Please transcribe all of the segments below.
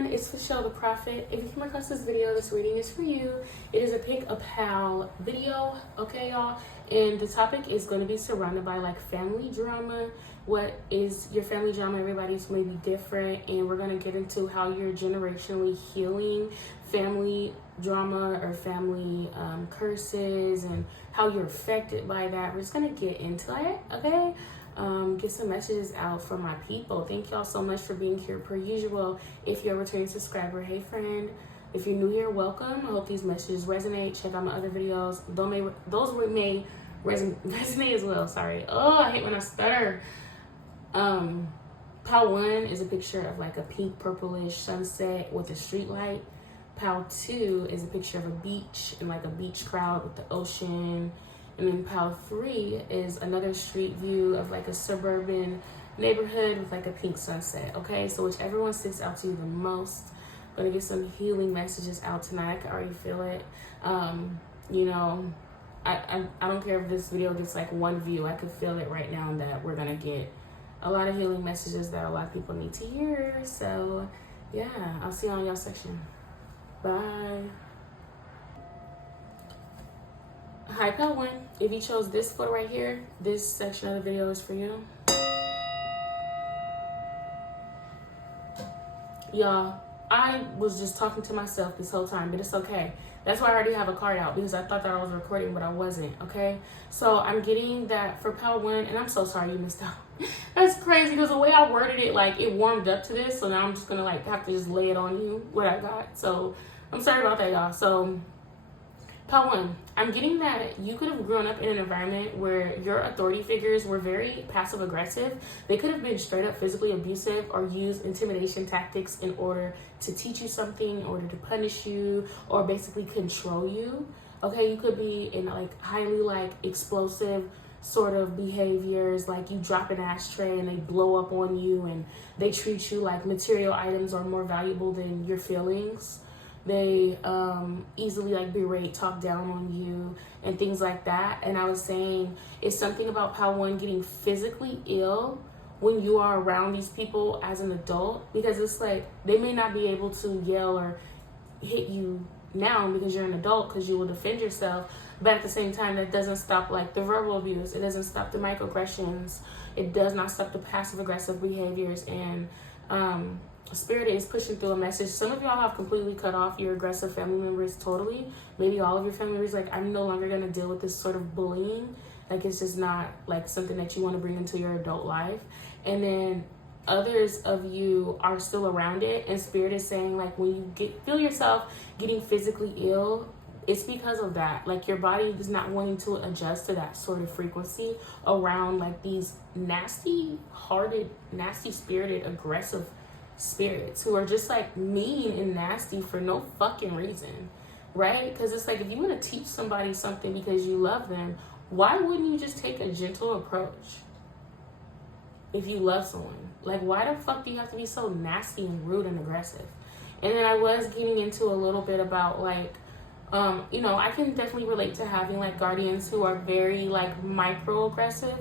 everyone, it's Michelle the Prophet. If you came across this video, this reading is for you. It is a pick a pal video, okay y'all? And the topic is going to be surrounded by like family drama. What is your family drama? Everybody's maybe different, and we're going to get into how you're generationally healing family drama or family curses and how you're affected by that. We're just going to get into it, okay? Get some messages out for my people. Thank y'all so much for being here per usual. If you're a returning subscriber, hey friend. If you're new here, welcome. I hope these messages resonate. Check out my other videos. Those may resonate as well. Sorry. Oh, I hate when I stutter. Pal 1 is a picture of like a pink purplish sunset with a street light. Pal 2 is a picture of a beach and like a beach crowd with the ocean. And then Pal 3 is another street view of like a suburban neighborhood with like a pink sunset. Okay, so whichever one sticks out to you the most. I'm gonna get some healing messages out tonight. I can already feel it. You know, I don't care if this video gets like one view. I could feel it right now that we're gonna get a lot of healing messages that a lot of people need to hear. So yeah, I'll see you on y'all section. Bye. Hi, Pal 1. If you chose this photo right here, this section of the video is for you. Y'all, I was just talking to myself this whole time, but it's okay. That's why I already have a card out, because I thought that I was recording, but I wasn't, okay? So I'm getting that for Pal 1, and I'm so sorry you missed out. That's crazy, because the way I worded it, like, it warmed up to this, so now I'm just gonna, like, have to just lay it on you, what I got. So I'm sorry about that, y'all. So Pal 1, I'm getting that you could have grown up in an environment where your authority figures were very passive aggressive. They could have been straight up physically abusive or used intimidation tactics in order to teach you something, in order to punish you, or basically control you. Okay, you could be in like highly like explosive sort of behaviors, like you drop an ashtray and they blow up on you and they treat you like material items are more valuable than your feelings. They easily like berate, talk down on you and things like that. And I was saying it's something about Pal 1 getting physically ill when you are around these people as an adult, because it's like they may not be able to yell or hit you now because you're an adult, because you will defend yourself, but at the same time that doesn't stop like the verbal abuse, it doesn't stop the microaggressions, it does not stop the passive aggressive behaviors. And Spirit is pushing through a message. Some of y'all have completely cut off your aggressive family members totally. Maybe all of your family members, like, I'm no longer going to deal with this sort of bullying. Like, it's just not like something that you want to bring into your adult life. And then others of you are still around it. And Spirit is saying, like, when you feel yourself getting physically ill, it's because of that. Like, your body is not wanting to adjust to that sort of frequency around like these nasty hearted, nasty spirited, aggressive spirits who are just like mean and nasty for no fucking reason, right? Because it's like, if you want to teach somebody something because you love them, why wouldn't you just take a gentle approach if you love someone? Like, why the fuck do you have to be so nasty and rude and aggressive? And then I was getting into a little bit about like you know, I can definitely relate to having like guardians who are very like microaggressive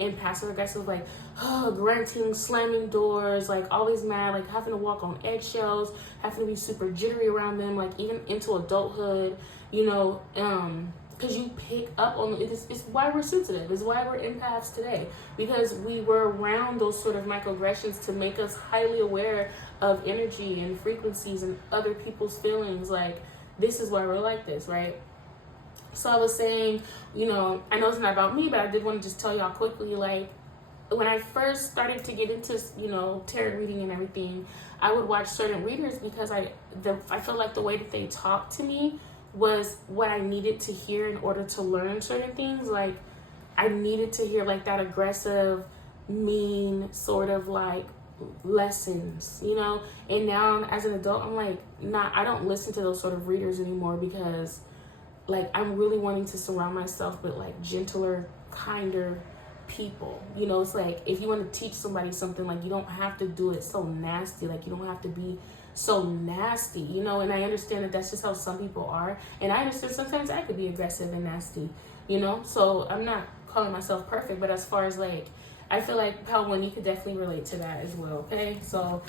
and passive aggressive, like grunting, slamming doors, like always mad, like having to walk on eggshells, having to be super jittery around them, like even into adulthood, you know, because you pick up on it's why we're sensitive, it's why we're empaths today, because we were around those sort of microaggressions to make us highly aware of energy and frequencies and other people's feelings. Like, this is why we're like this, right? So I was saying, you know, I know it's not about me, but I did want to just tell y'all quickly, like, when I first started to get into, you know, tarot reading and everything, I would watch certain readers because I felt like the way that they talked to me was what I needed to hear in order to learn certain things. Like, I needed to hear like that aggressive, mean sort of like lessons, you know? And now as an adult, I'm like, nah, I don't listen to those sort of readers anymore, because like, I'm really wanting to surround myself with like gentler, kinder people. You know, it's like, if you want to teach somebody something, like, you don't have to do it so nasty. Like, you don't have to be so nasty, you know? And I understand that that's just how some people are. And I understand sometimes I could be aggressive and nasty, you know? So I'm not calling myself perfect, but as far as like, I feel like Pal 1, you could definitely relate to that as well, okay? So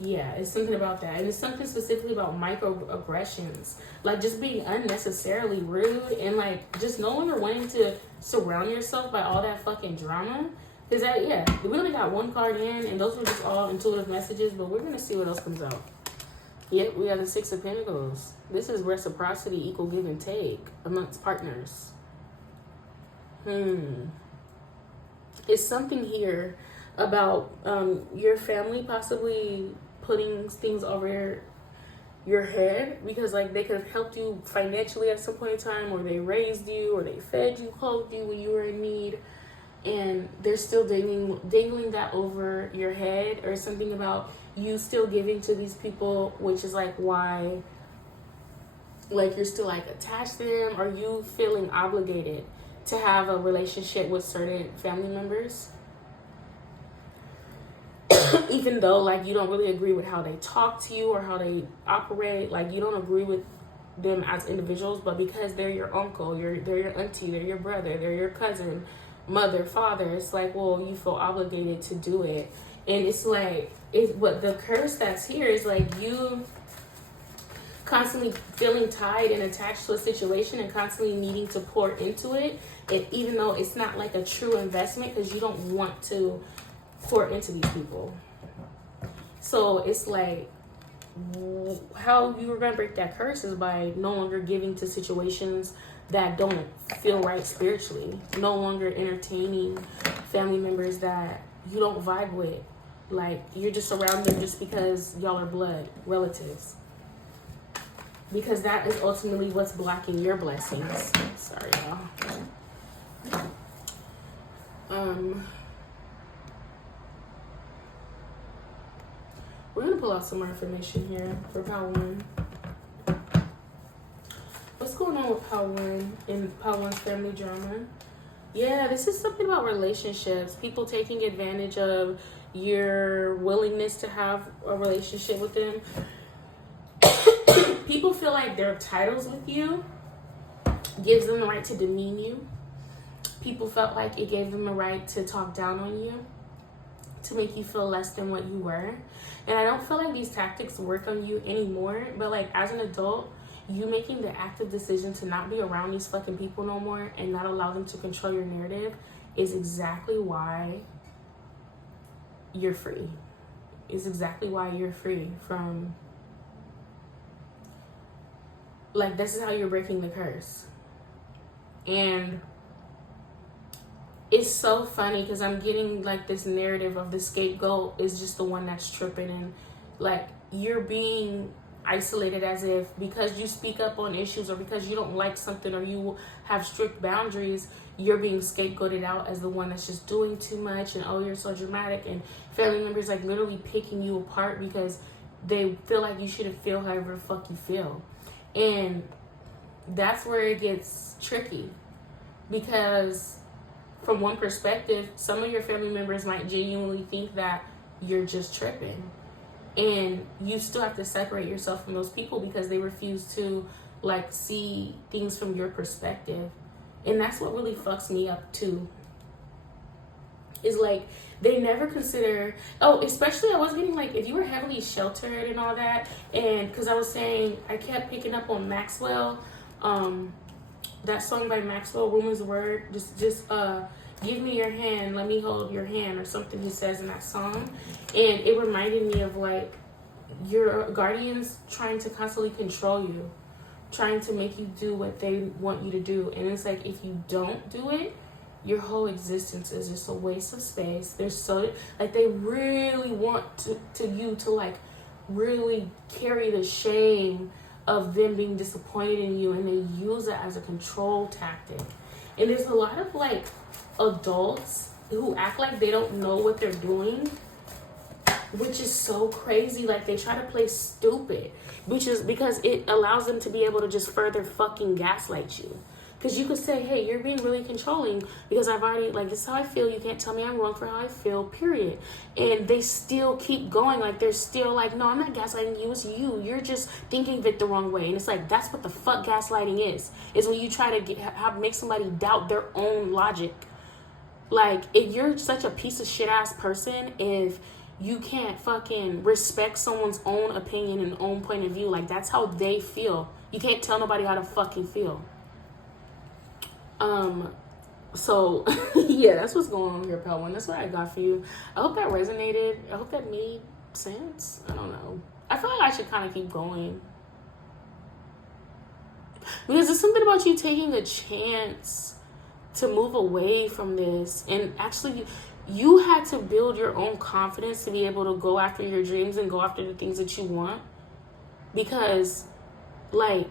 Yeah, it's something about that. And it's something specifically about microaggressions. Like just being unnecessarily rude and like just no longer wanting to surround yourself by all that fucking drama. Because that, yeah, we only got one card in and those were just all intuitive messages, but we're going to see what else comes out. Yep, we have the Six of Pentacles. This is reciprocity, equal give and take amongst partners. It's something here about your family possibly putting things over your head because like they could have helped you financially at some point in time, or they raised you, or they fed you, clothed you when you were in need, and they're still dangling that over your head, or something about you still giving to these people, which is like why like you're still like attached to them, or you feeling obligated to have a relationship with certain family members. Even though like you don't really agree with how they talk to you or how they operate, like you don't agree with them as individuals, but because they're your uncle, they're your auntie, they're your brother, they're your cousin, mother, father, it's like, well, you feel obligated to do it. And it's like, what the curse that's here is like you constantly feeling tied and attached to a situation and constantly needing to pour into it, and even though it's not like a true investment because you don't want to pour into these people. So it's like how you were going to break that curse is by no longer giving to situations that don't feel right spiritually, no longer entertaining family members that you don't vibe with, like you're just around them just because y'all are blood relatives, because that is ultimately what's blocking your blessings. Sorry, y'all. We're going to pull out some more information here for Power 1. What's going on with Power 1 and Power 1's family drama? Yeah, this is something about relationships. People taking advantage of your willingness to have a relationship with them. People feel like their titles with you gives them the right to demean you. People felt like it gave them the right to talk down on you, to make you feel less than what you were. And I don't feel like these tactics work on you anymore, but like as an adult, you making the active decision to not be around these fucking people no more and not allow them to control your narrative is exactly why you're free. Is exactly why you're free from, like, this is how you're breaking the curse. And it's so funny because I'm getting like this narrative of the scapegoat is just the one that's tripping, and like you're being isolated as if because you speak up on issues or because you don't like something or you have strict boundaries, you're being scapegoated out as the one that's just doing too much, and oh, you're so dramatic, and family members like literally picking you apart because they feel like you shouldn't feel however the fuck you feel. And that's where it gets tricky, because from one perspective, some of your family members might genuinely think that you're just tripping, and you still have to separate yourself from those people because they refuse to like see things from your perspective. And that's what really fucks me up too, is like they never consider, especially I was getting like if you were heavily sheltered and all that, and because I was saying I kept picking up on Maxwell, that song by Maxwell, Woman's Word, just give me your hand, let me hold your hand, or something he says in that song. And it reminded me of like your guardians trying to constantly control you, trying to make you do what they want you to do. And it's like if you don't do it, your whole existence is just a waste of space. They're so like they really want you to like really carry the shame of them being disappointed in you, and they use it as a control tactic. And there's a lot of like adults who act like they don't know what they're doing, which is so crazy. Like they try to play stupid, which is because it allows them to be able to just further fucking gaslight you. Because you could say, hey, you're being really controlling because I've already, like, this is how I feel. You can't tell me I'm wrong for how I feel, period. And they still keep going. Like, they're still like, no, I'm not gaslighting you. It's you. You're just thinking of it the wrong way. And it's like, that's what the fuck gaslighting is when you try to make somebody doubt their own logic. Like, if you're such a piece of shit ass person, if you can't fucking respect someone's own opinion and own point of view. Like, that's how they feel. You can't tell nobody how to fucking feel. So yeah, that's what's going on here, Pal One. That's what I got for you. I hope that resonated. I hope that made sense. I don't know. I feel like I should kind of keep going, because there's something about you taking a chance to move away from this. And actually, you had to build your own confidence to be able to go after your dreams and go after the things that you want. Because, like,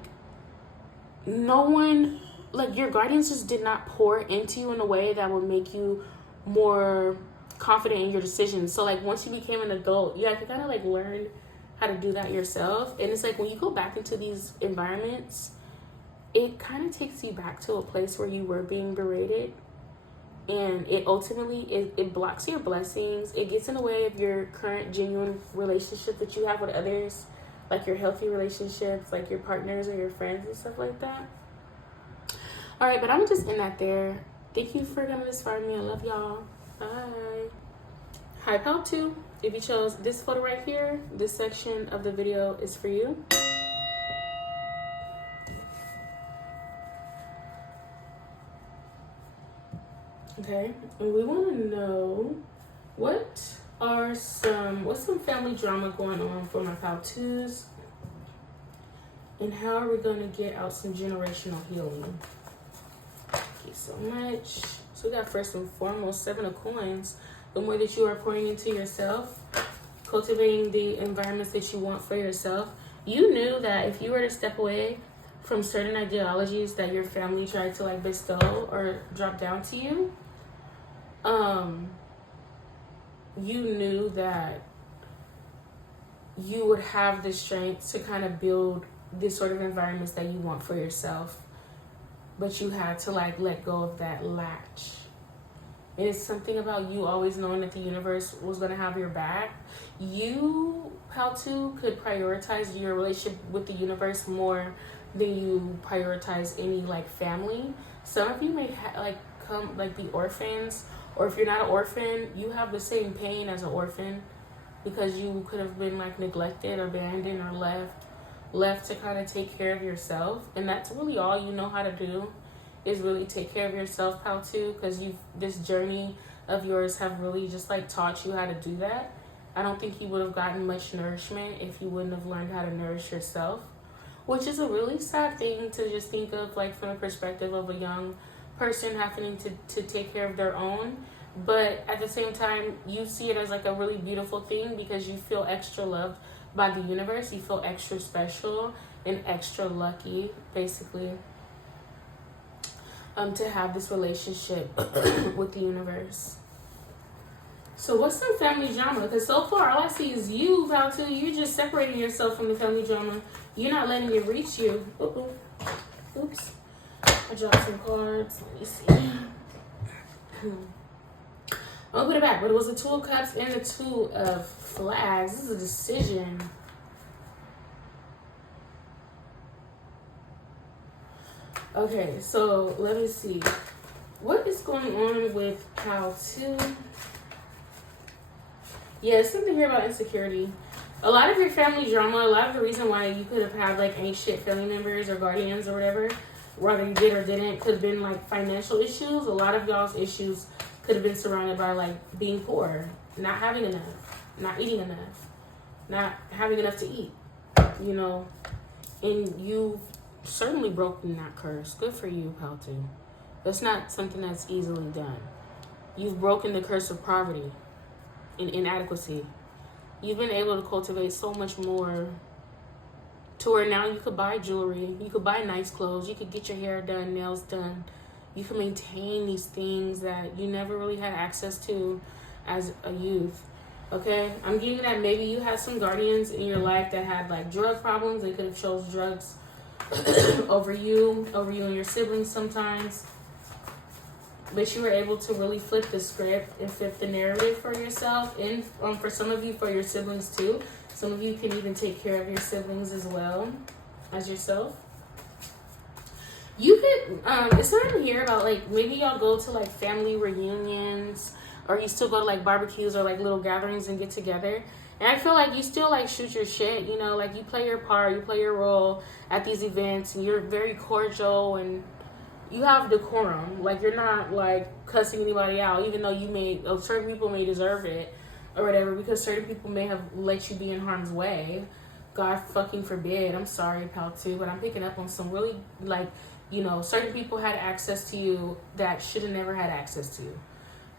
no one, like, your guardians just did not pour into you in a way that would make you more confident in your decisions. So, like, once you became an adult, you had to kind of, like, learn how to do that yourself. And it's like, when you go back into these environments, it kind of takes you back to a place where you were being berated. And it ultimately, it blocks your blessings. It gets in the way of your current genuine relationship that you have with others, like your healthy relationships, like your partners or your friends and stuff like that. All right, but I'm just in that there. Thank you for coming this far with me. I love y'all. Bye. Hi, Pal 2. If you chose this photo right here, this section of the video is for you. Okay, and we want to know what's some family drama going on for my Pal 2s, and how are we going to get out some generational healing? Thank you so much. So we got, first and foremost, 7 of Coins. The more that you are pouring into yourself, cultivating the environments that you want for yourself, you knew that if you were to step away from certain ideologies that your family tried to, like, bestow or drop down to you, you knew that you would have the strength to kind of build this sort of environments that you want for yourself, but you had to, like, let go of that latch. It is something about you always knowing that the universe was going to have your back. You, Pal 2, could prioritize your relationship with the universe more than you prioritize any, like, family. Some of you may be orphans, or if you're not an orphan, you have the same pain as an orphan, because you could have been, like, neglected or abandoned or left to kind of take care of yourself. And that's really all you know how to do, is really take care of yourself, Pal 2, because this journey of yours have really just, like, taught you how to do that. I don't think you would have gotten much nourishment if you wouldn't have learned how to nourish yourself, which is a really sad thing to just think of, like, from the perspective of a young person having to take care of their own. But at the same time, you see it as, like, a really beautiful thing, because you feel extra loved by the universe. You feel extra special and extra lucky, basically, to have this relationship with the universe. So what's some family drama? Because so far, all I see is you, Pal 2. You're just separating yourself from the family drama. You're not letting it reach you. Oops. I dropped some cards. Let me see. I'll put it back. But it was the 2 of Cups and the 2 of Flags. This is a decision. Okay, so let me see. What is going on with Pal 2? Yeah, something here about insecurity. A lot of your family drama, a lot of the reason why you could have had, like, any shit family members or guardians or whatever, whether you did or didn't, could have been, like, financial issues. A lot of y'all's issues could have been surrounded by, like, being poor, not having enough, not eating enough, not having enough to eat, you know. And you've certainly broken that curse. Good for you, Pal 2. That's not something that's easily done. You've broken the curse of poverty and inadequacy. You've been able to cultivate so much more, to where now you could buy jewelry, you could buy nice clothes, you could get your hair done, nails done. You can maintain these things that you never really had access to as a youth. Okay, I'm getting that maybe you had some guardians in your life that had, like, drug problems. They could have chose drugs over you and your siblings sometimes. But you were able to really flip the script and flip the narrative for yourself, and for some of you, for your siblings too. Some of you can even take care of your siblings as well as yourself. You could, it's not even here about, like, maybe y'all go to, like, family reunions. or you still go to like barbecues or like little gatherings and get together. And I feel like you still like shoot your shit, you know, like you play your part, you play your role at these events, and you're very cordial and you have decorum. Like you're not like cussing anybody out, even though certain people may deserve it or whatever, because certain people may have let you be in harm's way. God fucking forbid. I'm sorry, pal, too, but I'm picking up on some really like, you know, certain people had access to you that should have never had access to you.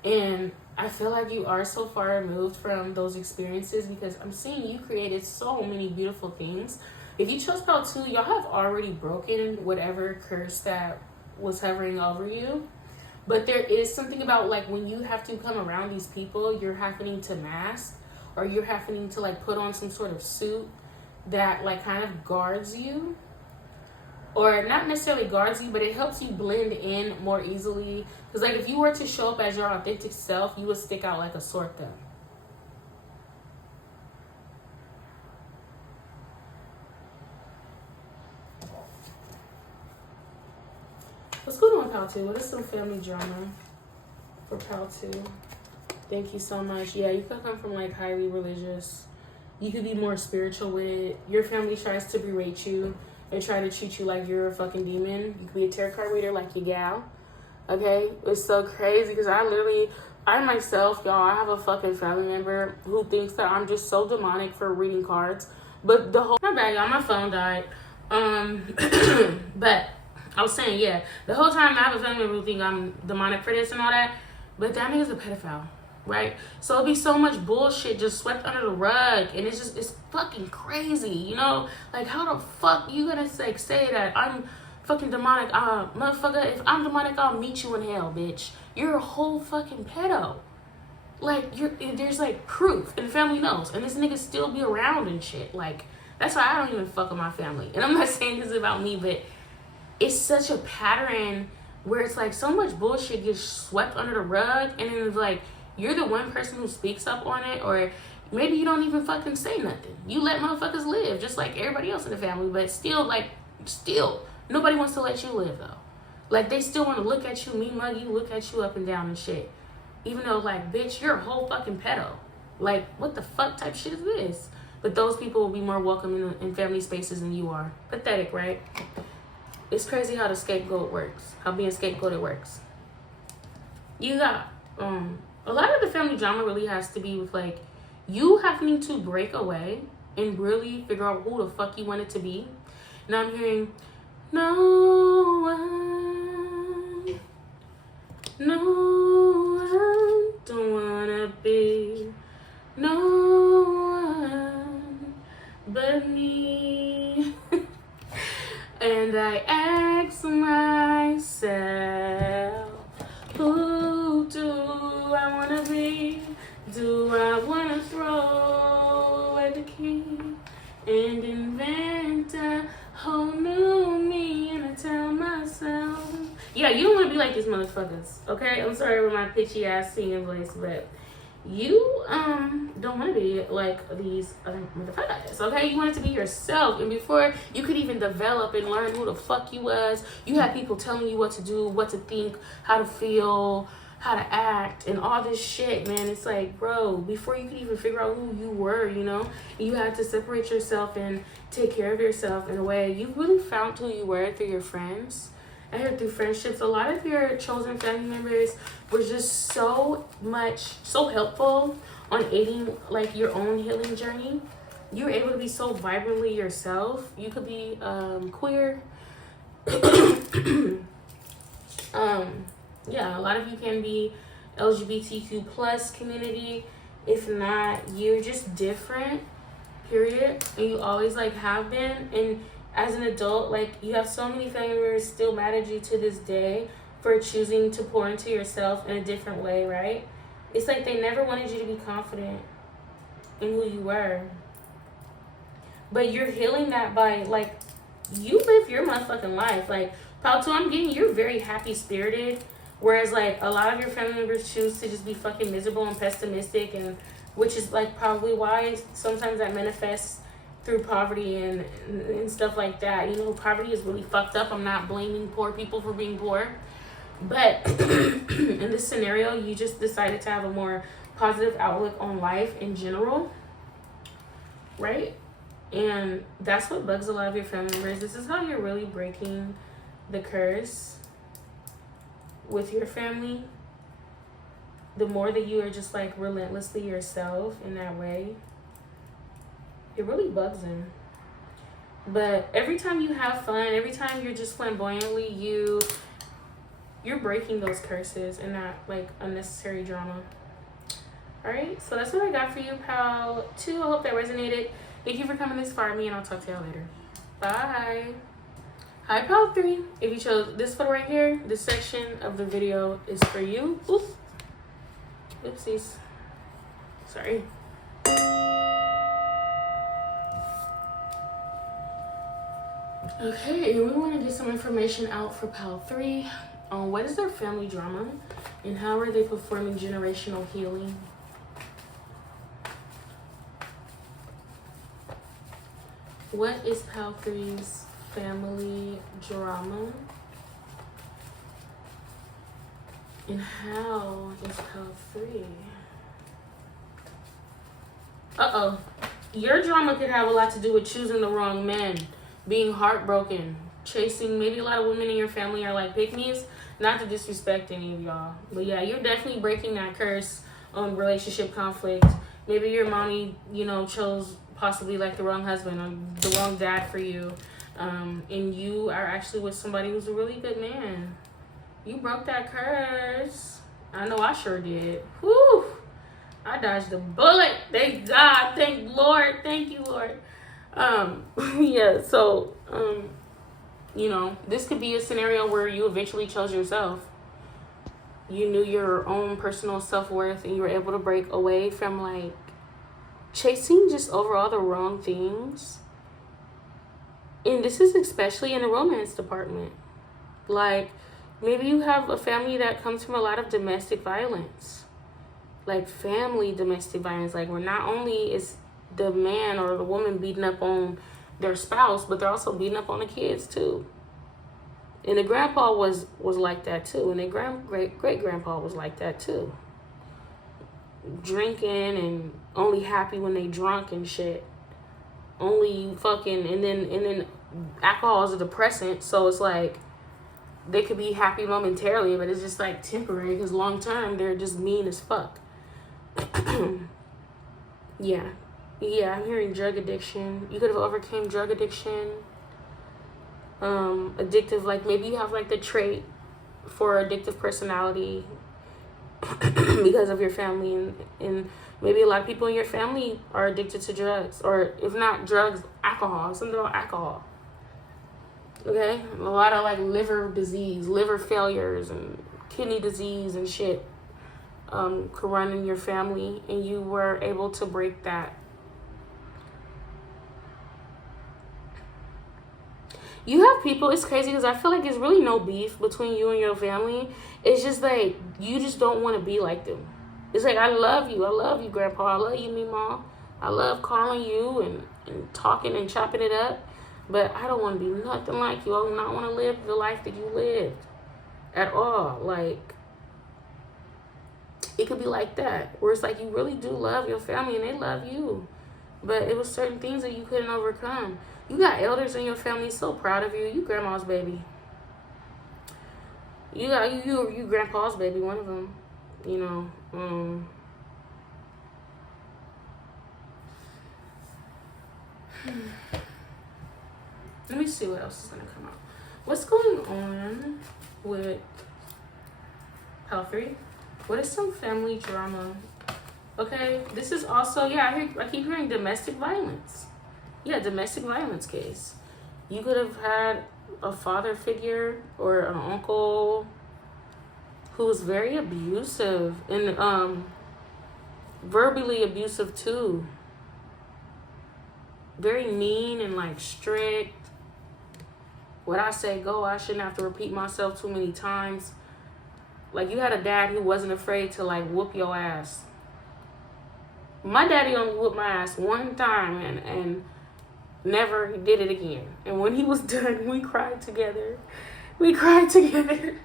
And I feel like you are so far removed from those experiences, because I'm seeing you created so many beautiful things. If you chose Pal 2, y'all have already broken whatever curse that was hovering over you. But there is something about like when you have to come around these people, you're having to mask, or you're having to like put on some sort of suit that like kind of guards you. Or not necessarily guards you, but it helps you blend in more easily. Because like if you were to show up as your authentic self, you would stick out like a sore thumb. What's going on, Pal 2? What is some family drama for Pal 2? Thank you so much. Yeah, you could come from like highly religious. You could be more spiritual with it. Your family tries to berate you. They try to treat you like you're a fucking demon. You could be a tarot card reader like your gal. Okay? It's so crazy because I myself, y'all, I have a fucking family member who thinks that I'm just so demonic for reading cards. But my bad, y'all, my phone died. But I was saying, yeah, the whole time I have a family member who think I'm demonic for this and all that. But that nigga's a pedophile. Right? So it'll be so much bullshit just swept under the rug, and it's fucking crazy, you know? Like, how the fuck you gonna say that I'm fucking demonic? Motherfucker, if I'm demonic, I'll meet you in hell, bitch. You're a whole fucking pedo. Like, there's like proof, and the family knows, and this nigga still be around and shit. Like, that's why I don't even fuck with my family. And I'm not saying this about me, but it's such a pattern where it's like so much bullshit gets swept under the rug, and then it's like, you're the one person who speaks up on it, or maybe you don't even fucking say nothing. You let motherfuckers live just like everybody else in the family, but still, nobody wants to let you live, though. Like, they still want to look at you, mean mug you, look at you up and down and shit. Even though, like, bitch, you're a whole fucking pedo. Like, what the fuck type shit is this? But those people will be more welcome in family spaces than you are. Pathetic, right? It's crazy how the scapegoat works, how being scapegoated works. You got, a lot of the family drama really has to be with, like, you having to break away and really figure out who the fuck you want it to be. Now I'm hearing, no one don't wanna be no one but me. And I ask myself, who do I wanna be? Do I wanna throw away the key and invent a whole new me? And I tell myself, yeah, you don't wanna be like these motherfuckers, okay? I'm sorry with my pitchy ass singing voice, but you don't want to be like these other motherfuckers, okay? You wanted to be yourself, and before you could even develop and learn who the fuck you was, you had people telling you what to do, what to think, how to feel, how to act, and all this shit, man. It's like, bro, before you could even figure out who you were, you know, you had to separate yourself and take care of yourself in a way. You really found who you were through your friends. I heard through friendships. A lot of your chosen family members were just so helpful on aiding like your own healing journey. You were able to be so vibrantly yourself. You could be queer. Yeah, a lot of you can be LGBTQ plus community. If not, you're just different, period. And you always like have been. And as an adult, like, you have so many family members still mad at you to this day for choosing to pour into yourself in a different way, right? It's like they never wanted you to be confident in who you were. But you're healing that by, like, you live your motherfucking life. Like, Pal 2, I'm getting, you're very happy-spirited, whereas, like, a lot of your family members choose to just be fucking miserable and pessimistic, and which is, like, probably why sometimes that manifests through poverty and stuff like that. You know, poverty is really fucked up. I'm not blaming poor people for being poor, But in this scenario, you just decided to have a more positive outlook on life in general, right? And that's what bugs a lot of your family members. This is how you're really breaking the curse with your family. The more that you are just like relentlessly yourself in that way, it really bugs them. But every time you have fun, every time you're just flamboyantly you're breaking those curses and not like unnecessary drama. All right, so that's what I got for you, pal 2. I hope that resonated. Thank you for coming this far, me, and I'll talk to y'all later. Bye. Hi, pal 3. If you chose this photo right here, this section of the video is for you. Oof. Oopsies. Sorry. Okay, we want to get some information out for pal 3 on what is their family drama and how are they performing generational healing. What is pal 3's family drama? And how is pal 3? Uh-oh. Your drama could have a lot to do with choosing the wrong man, being heartbroken, chasing. Maybe a lot of women in your family are like pick-me's. Not to disrespect any of y'all. But yeah, you're definitely breaking that curse on relationship conflict. Maybe your mommy, chose possibly like the wrong husband or the wrong dad for you. And you are actually with somebody who's a really good man. You broke that curse. I know I sure did. Whew. I dodged a bullet. Thank God. Thank Lord. Thank you, Lord. Yeah, so, this could be a scenario where you eventually chose yourself. You knew your own personal self-worth and you were able to break away from, like, chasing just overall the wrong things. And this is especially in the romance department. Like, maybe you have a family that comes from a lot of domestic violence. Like, family domestic violence. Like, where not only is the man or the woman beating up on their spouse, but they're also beating up on the kids, too. And the grandpa was like that, too. And the great-grandpa was like that, too. Drinking and only happy when they drunk and shit. Only fucking, and then alcohol is a depressant, so it's like they could be happy momentarily, but it's just like temporary because long term they're just mean as fuck. Yeah, I'm hearing drug addiction. You could have overcame drug addiction. Addictive, like maybe you have like the trait for addictive personality because of your family, and maybe a lot of people in your family are addicted to drugs, or if not drugs, alcohol. Something about alcohol. Okay, a lot of like liver disease, liver failures, and kidney disease and shit could run in your family, and you were able to break that. You have people, it's crazy because I feel like there's really no beef between you and your family. It's just like, you just don't want to be like them. It's like, I love you, Grandpa. I love you, Meemaw. I love calling you and talking and chopping it up. But I don't want to be nothing like you. I do not want to live the life that you lived at all. Like, it could be like that, where it's like you really do love your family and they love you. But it was certain things that you couldn't overcome. You got elders in your family so proud of you. You grandma's baby. You got you grandpa's baby, one of them. Let me see what else is gonna come out. What's going on with pal 3? What is some family drama? Okay, this is also, I keep hearing domestic violence. Yeah, domestic violence case. You could have had a father figure or an uncle who was very abusive and verbally abusive too. Very mean and like strict. What I say go, I shouldn't have to repeat myself too many times. Like, you had a dad who wasn't afraid to like whoop your ass. My daddy only whooped my ass one time and never did it again. And when he was done, we cried together. We cried together.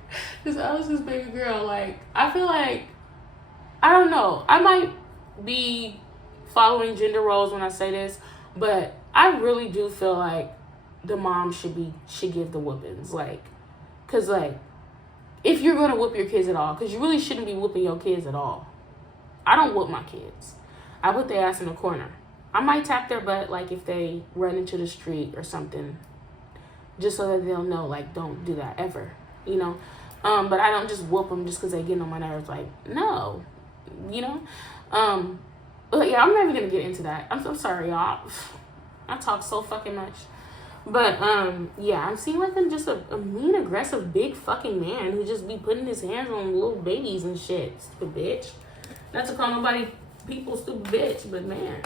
Because I was this baby girl. Like, I feel like, I don't know. I might be following gender roles when I say this, but I really do feel like the mom should give the whoopings. Like, because, like, if you're going to whoop your kids at all, because you really shouldn't be whooping your kids at all. I don't whoop my kids. I put their ass in the corner. I might tap their butt, like, if they run into the street or something, just so that they'll know, like, don't do that ever, you know? But I don't just whoop them just because they get on my nerves. Like, no, you know? But yeah, I'm not even going to get into that. I'm so sorry, y'all. I talk so fucking much. But, yeah, I'm seeing, like, I'm just a mean, aggressive, big fucking man who just be putting his hands on little babies and shit. Stupid bitch. Not to call nobody people stupid bitch, but man.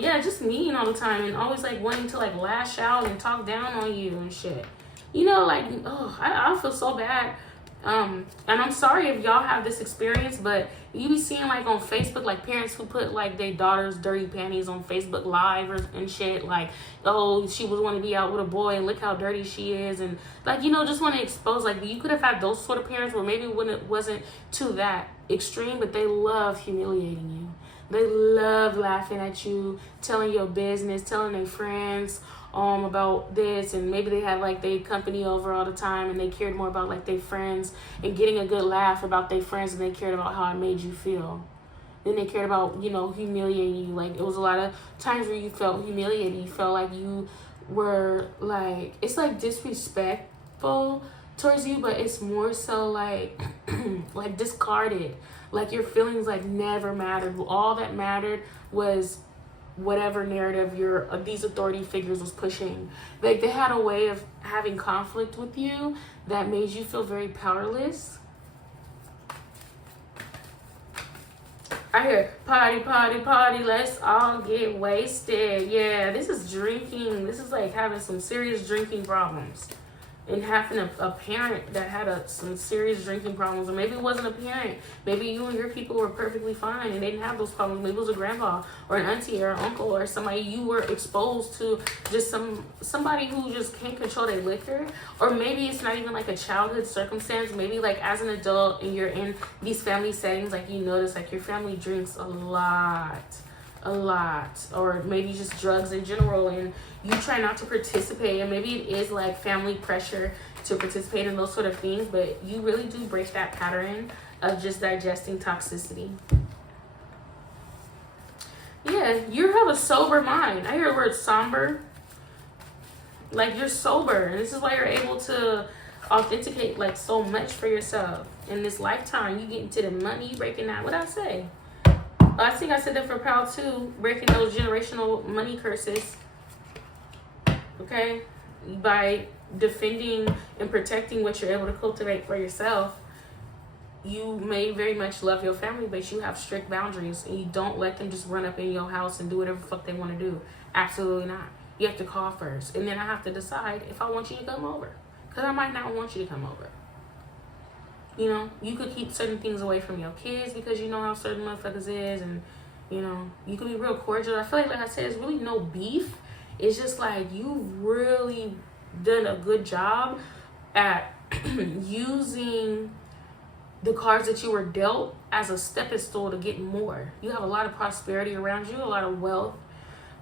Yeah, just mean all the time and always, like, wanting to, like, lash out and talk down on you and shit. You know, like, oh, I feel so bad. And I'm sorry if y'all have this experience, but you be seeing, like, on Facebook, like, parents who put, like, their daughter's dirty panties on Facebook Live and shit. Like, oh, she would want to be out with a boy and look how dirty she is. And, like, you know, just want to expose, like, you could have had those sort of parents where maybe when it wasn't to that extreme, but they love humiliating you. They love laughing at you, telling your business, telling their friends about this, and maybe they had like their company over all the time and they cared more about like their friends and getting a good laugh about their friends, and they cared about how it made you feel. Then they cared about, you know, humiliating you. Like, it was a lot of times where you felt humiliated. You felt like you were like, it's like disrespectful towards you, but it's more so like like discarded. Like, your feelings like never mattered. All that mattered was whatever narrative these authority figures was pushing. Like, they had a way of having conflict with you that made you feel very powerless. I hear party, party, party, let's all get wasted. Yeah, this is drinking. This is like having some serious drinking problems. And having a parent that had some serious drinking problems. Or maybe it wasn't a parent. Maybe you and your people were perfectly fine and they didn't have those problems. Maybe it was a grandpa or an auntie or an uncle or somebody you were exposed to, just somebody who just can't control their liquor. Or maybe it's not even like a childhood circumstance. Maybe like as an adult and you're in these family settings, like you notice like your family drinks a lot. Or maybe just drugs in general, and you try not to participate, and maybe it is like family pressure to participate in those sort of things, but you really do break that pattern of just digesting toxicity. Yeah, you have a sober mind. I hear the word somber. Like, you're sober, and this is why you're able to authenticate like so much for yourself in this lifetime. You get into the money, you breaking that. What I say? I think I said that for proud too, breaking those generational money curses. Okay? By defending and protecting what you're able to cultivate for yourself, you may very much love your family, but you have strict boundaries and you don't let them just run up in your house and do whatever the fuck they want to do. Absolutely not. You have to call first. And then I have to decide if I want you to come over. Because I might not want you to come over. You know, you could keep certain things away from your kids because you know how certain motherfuckers is, and you know, you could be real cordial. I feel like I said, it's really no beef. It's just like you really done a good job at using the cards that you were dealt as a stepping stool to get more. You have a lot of prosperity around you, a lot of wealth.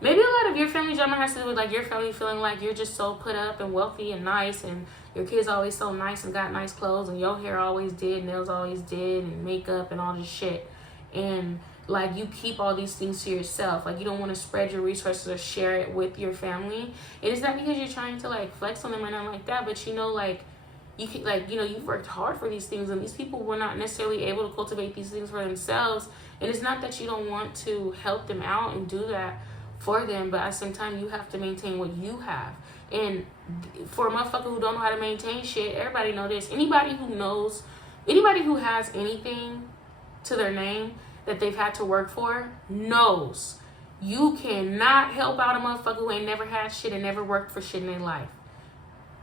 Maybe a lot of your family drama has to do with like your family feeling like you're just so put up and wealthy and nice, and your kids always so nice and got nice clothes, and your hair always did, nails always did, and makeup and all this shit. And like you keep all these things to yourself. Like you don't want to spread your resources or share it with your family. And it's not because you're trying to like flex on them or nothing like that, but you know, like you can, like, you know, you've worked hard for these things, and these people were not necessarily able to cultivate these things for themselves. And it's not that you don't want to help them out and do that for them, but at the same time you have to maintain what you have. And for a motherfucker who don't know how to maintain shit, everybody know this. Anybody who has anything to their name that they've had to work for knows you cannot help out a motherfucker who ain't never had shit and never worked for shit in their life.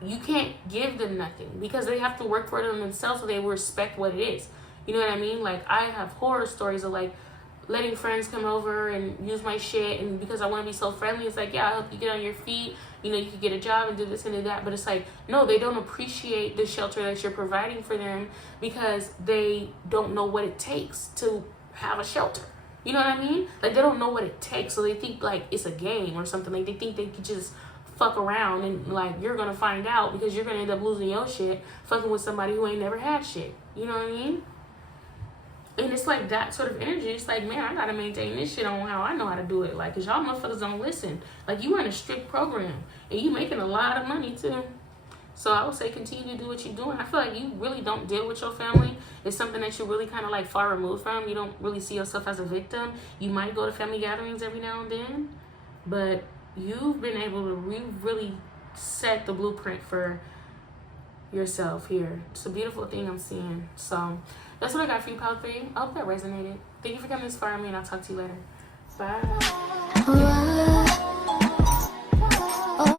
You can't give them nothing because they have to work for them themselves, so they will respect what it is. You know what I mean? Like, I have horror stories of like letting friends come over and use my shit, and because I want to be so friendly, it's like, yeah, I'll help you get on your feet, you know, you can get a job and do this and do that. But it's like, no, they don't appreciate the shelter that you're providing for them because they don't know what it takes to have a shelter. You know what I mean? Like, they don't know what it takes, so they think like it's a game or something. Like, they think they could just fuck around, and like, you're gonna find out because you're gonna end up losing your shit fucking with somebody who ain't never had shit. You know what I mean? And it's like that sort of energy. It's like, man, I gotta maintain this shit on how I know how to do it. Like, cause y'all motherfuckers don't listen. Like, you in a strict program and you making a lot of money too. So I would say continue to do what you're doing. I feel like you really don't deal with your family. It's something that you're really kind of like far removed from. You don't really see yourself as a victim. You might go to family gatherings every now and then, but you've been able to really set the blueprint for yourself here. It's a beautiful thing I'm seeing. So that's what I got for you, Pal 3. I hope that resonated. Thank you for coming this far, and I'll talk to you later. Bye.